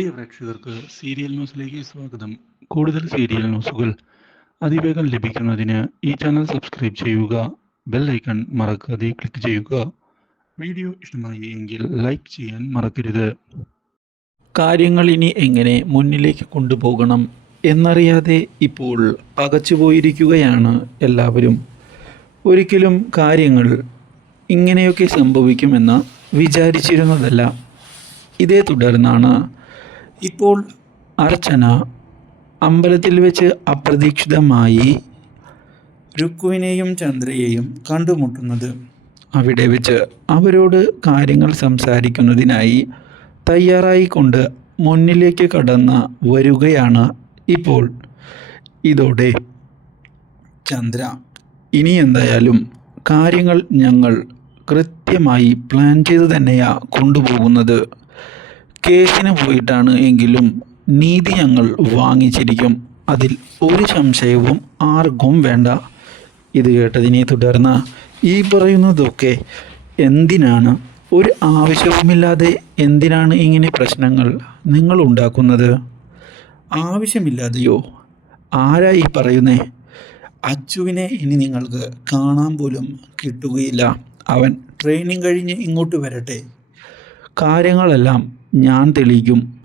പ്രിയ പ്രേക്ഷകർക്ക് സീരിയൽ ന്യൂസിലേക്ക് സ്വാഗതം. കൂടുതൽ സീരിയൽ ന്യൂസുകൾ അതിവേഗം ലഭിക്കുന്നതിന് ഈ ചാനൽ സബ്സ്ക്രൈബ് ചെയ്യുക ബെൽ ഐക്കൺ മറക്കാതെ ക്ലിക്ക് ചെയ്യുക. വീഡിയോ ഇഷ്ടമായി എങ്കിൽ ലൈക്ക് ചെയ്യാൻ മറക്കരുത്. കാര്യങ്ങൾ ഇനി എങ്ങനെ മുന്നിലേക്ക് കൊണ്ടുപോകണം എന്നറിയാതെ ഇപ്പോൾ പകച്ചുപോയിരിക്കുകയാണ് എല്ലാവരും. ഒരിക്കലും കാര്യങ്ങൾ ഇങ്ങനെയൊക്കെ സംഭവിക്കുമെന്ന് വിചാരിച്ചിരുന്നതല്ല. ഇതേ തുടർന്നാണ് ഇപ്പോൾ അർച്ചന അമ്പലത്തിൽ വെച്ച് അപ്രതീക്ഷിതമായി രുക്കുവിനെയും ചന്ദ്രയെയും കണ്ടുമുട്ടുന്നത്. അവിടെ വെച്ച് അവരോട് കാര്യങ്ങൾ സംസാരിക്കുന്നതിനായി തയ്യാറായിക്കൊണ്ട് മുന്നിലേക്ക് കടന്ന് വരികയാണ് ഇപ്പോൾ. ഇതോടെ ചന്ദ്ര ഇനി എന്തായാലും കാര്യങ്ങൾ ഞങ്ങൾ കൃത്യമായി പ്ലാൻ ചെയ്ത് തന്നെയാണ് കൊണ്ടുപോകുന്നത്. കേസിന് പോയിട്ടാണ് എങ്കിലും നീതി ഞങ്ങൾ വാങ്ങിച്ചിരിക്കും. അതിൽ ഒരു സംശയവും ആർക്കും വേണ്ട. ഇത് കേട്ടതിനെ തുടർന്ന് ഈ പറയുന്നതൊക്കെ എന്തിനാണ്? ഒരു ആവശ്യവുമില്ലാതെ എന്തിനാണ് ഇങ്ങനെ പ്രശ്നങ്ങൾ നിങ്ങൾ ഉണ്ടാക്കുന്നത്? ആവശ്യമില്ലാതെയോ? ആരാ ഈ പറയുന്നേ? അച്ചുവിനെ ഇനി നിങ്ങൾക്ക് കാണാൻ പോലും കിട്ടുകയില്ല. അവൻ ട്രെയിനിങ് കഴിഞ്ഞ് ഇങ്ങോട്ട് വരട്ടെ. കാര്യങ്ങളെല്ലാം ഞാൻ തെളിയിക്കും.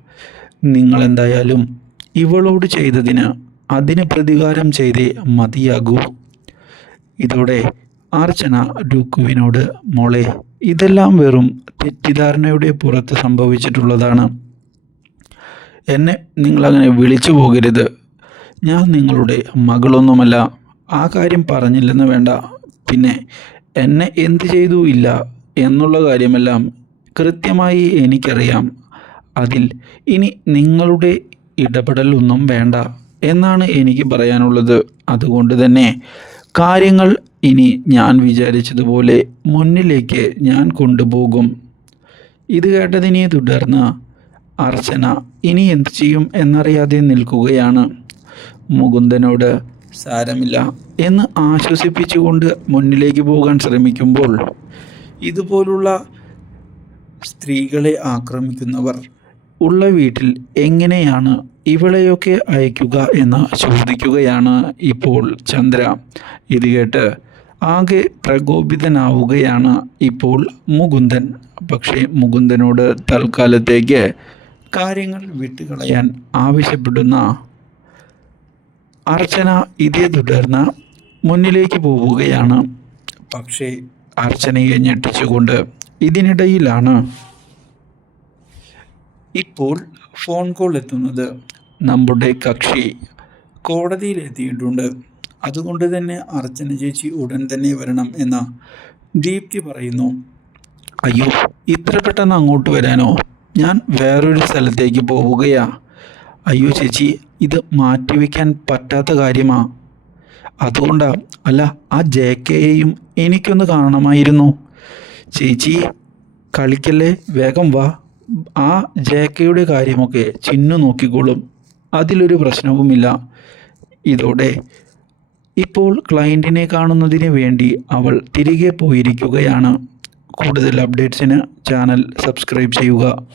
നിങ്ങളെന്തായാലും ഇവളോട് ചെയ്തതിന് അതിന് പ്രതികാരം ചെയ്തേ മതിയാകൂ. ഇതോടെ അർച്ചന രുക്കുവിനോട് മോളെ ഇതെല്ലാം വെറും തെറ്റിദ്ധാരണയുടെ പുറത്ത് സംഭവിച്ചിട്ടുള്ളതാണ്. എന്നെ നിങ്ങളങ്ങനെ വിളിച്ചു പോകരുത്. ഞാൻ നിങ്ങളുടെ മകളൊന്നുമല്ല. ആ കാര്യം പറഞ്ഞില്ലെന്ന് വേണ്ട. പിന്നെ എന്നെ എന്ത് ചെയ്തു ഇല്ല? എന്നുള്ള കാര്യമെല്ലാം കൃത്യമായി എനിക്കറിയാം. അതിൽ ഇനി നിങ്ങളുടെ ഇടപെടലൊന്നും വേണ്ട എന്നാണ് എനിക്ക് പറയാനുള്ളത്. അതുകൊണ്ട് തന്നെ കാര്യങ്ങൾ ഇനി ഞാൻ വിചാരിച്ചതുപോലെ മുന്നിലേക്ക് ഞാൻ കൊണ്ടുപോകും. ഇത് കേട്ടതിനെ തുടർന്ന് അർച്ചന ഇനി എന്തു ചെയ്യും എന്നറിയാതെ നിൽക്കുകയാണ്. മുകുന്ദനോട് സാരമില്ല എന്ന് ആശ്വസിപ്പിച്ചുകൊണ്ട് മുന്നിലേക്ക് പോകാൻ ശ്രമിക്കുമ്പോൾ ഇതുപോലുള്ള സ്ത്രീകളെ ആക്രമിക്കുന്നവർ. ഉള്ള വീട്ടിൽ എങ്ങനെയാണ് ഇവളെയൊക്കെ അയക്കുക എന്ന് ചോദിക്കുകയാണ് ഇപ്പോൾ ചന്ദ്ര. ഇത് കേട്ട് ആകെ പ്രകോപിതനാവുകയാണ് ഇപ്പോൾ മുകുന്ദൻ. പക്ഷേ മുകുന്ദനോട് തൽക്കാലത്തേക്ക് കാര്യങ്ങൾ വിട്ടുകളയാൻ ആവശ്യപ്പെടുന്ന അർച്ചന ഇതേ തുടർന്ന് മുന്നിലേക്ക് പോവുകയാണ്. പക്ഷേ അർച്ചനയെ ഞെട്ടിച്ചുകൊണ്ട് ഇതിനിടയിലാണ്. ഇപ്പോൾ ഫോൺ കോൾ എത്തുന്നത് നമ്മുടെ കക്ഷി കോടതിയിലെത്തിയിട്ടുണ്ട് അതുകൊണ്ട് തന്നെ അർച്ചന ചേച്ചി ഉടൻ തന്നെ വരണം എന്ന ദീപ്തി പറയുന്നു. അയ്യോ ഇത്ര പെട്ടെന്ന് അങ്ങോട്ട് വരാനോ? ഞാൻ വേറൊരു സ്ഥലത്തേക്ക് പോവുകയാ. അയ്യോ ചേച്ചി ഇത് മാറ്റിവെക്കാൻ പറ്റാത്ത കാര്യമാ. അതുകൊണ്ടാ അല്ല ആ ജെ കെയെയും എനിക്കൊന്ന് കാണണമായിരുന്നു. ചേച്ചി കളിക്കല്ലേ? വേഗം വാ. ആ ജെ കെയുടെ കാര്യമൊക്കെ ചിന്നു നോക്കിക്കോളും. അതിലൊരു പ്രശ്നവുമില്ല. ഇതോടെ. ഇപ്പോൾ ക്ലയന്റിനെ കാണുന്നതിന് വേണ്ടി അവൾ തിരികെ പോയിരിക്കുകയാണ്. കൂടുതൽ അപ്ഡേറ്റ്സിന് ചാനൽ സബ്സ്ക്രൈബ് ചെയ്യുക.